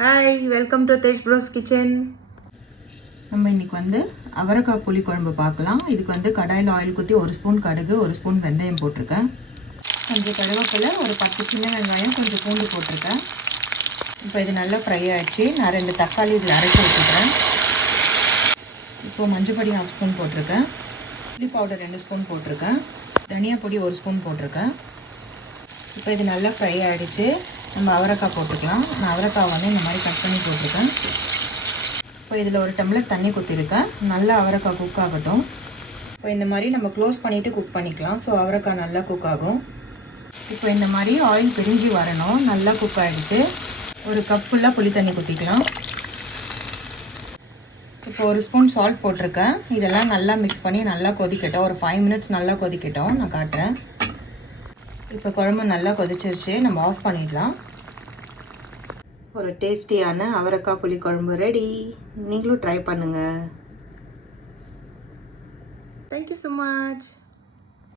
Hi, welcome to Tej bros kitchen. நம்ம இன்னைக்கு வந்து அவரைக்காய் புளி குழம்பு பார்க்கலாம். இதுக்கு வந்து கடாயில் ஆயில் ஊற்றி 1 ஸ்பூன் கடுகு, 1 ஸ்பூன் வெந்தயம் போட்டிருக்கேன். கொஞ்சம் கருவேப்பிலை, ஒரு 10 சின்ன வெங்காயம், கொஞ்சம் பூண்டு போட்டிருக்கேன். இப்போ இது நல்லா ஃப்ரை ஆகிடுச்சு. நான் 2 தக்காளி இதில் அரைச்சி வச்சுக்கிறேன். இப்போது மஞ்சள் பொடி 1/2 ஸ்பூன் போட்டிருக்கேன். சில்லி பவுடர் 2 ஸ்பூன் போட்டிருக்கேன். தனியா பொடி 1 ஸ்பூன் போட்டிருக்கேன். இப்போ இது நல்லா ஃப்ரை ஆகிடுச்சு. நம்ம அவரைக்காய் போட்டுக்கலாம். நான் அவரைக்காய் வந்து இந்த மாதிரி கட் பண்ணி போட்டிருக்கேன். இப்போ இதில் 1 டம்ளர் தண்ணி ஊற்றிருக்கேன். நல்லா அவரைக்காய் குக் ஆகட்டும். இப்போ இந்த மாதிரி நம்ம க்ளோஸ் பண்ணிவிட்டு குக் பண்ணிக்கலாம். ஸோ அவரைக்காய் நல்லா குக் ஆகும். இப்போ இந்த மாதிரி ஆயில் பிரிஞ்சு வரணும். நல்லா குக் ஆகிடுச்சு. ஒரு கப் ஃபுல்லாக புளி தண்ணி ஊற்றிக்கலாம். இப்போ 1 ஸ்பூன் சால்ட் போட்டிருக்கேன். இதெல்லாம் நல்லா மிக்ஸ் பண்ணி நல்லா கொதிக்கட்டும். ஒரு 5 மினிட்ஸ் நல்லா கொதிக்கட்டும். நான் காட்டுறேன். இப்போ குழம்பு நல்லா கொதிச்சிருச்சு. நம்ம ஆஃப் பண்ணிடலாம். ஒரு டேஸ்டியான அவரைக்காய் புளி குழம்பு ரெடி. நீங்களும் ட்ரை பண்ணுங்கள். Thank you so much.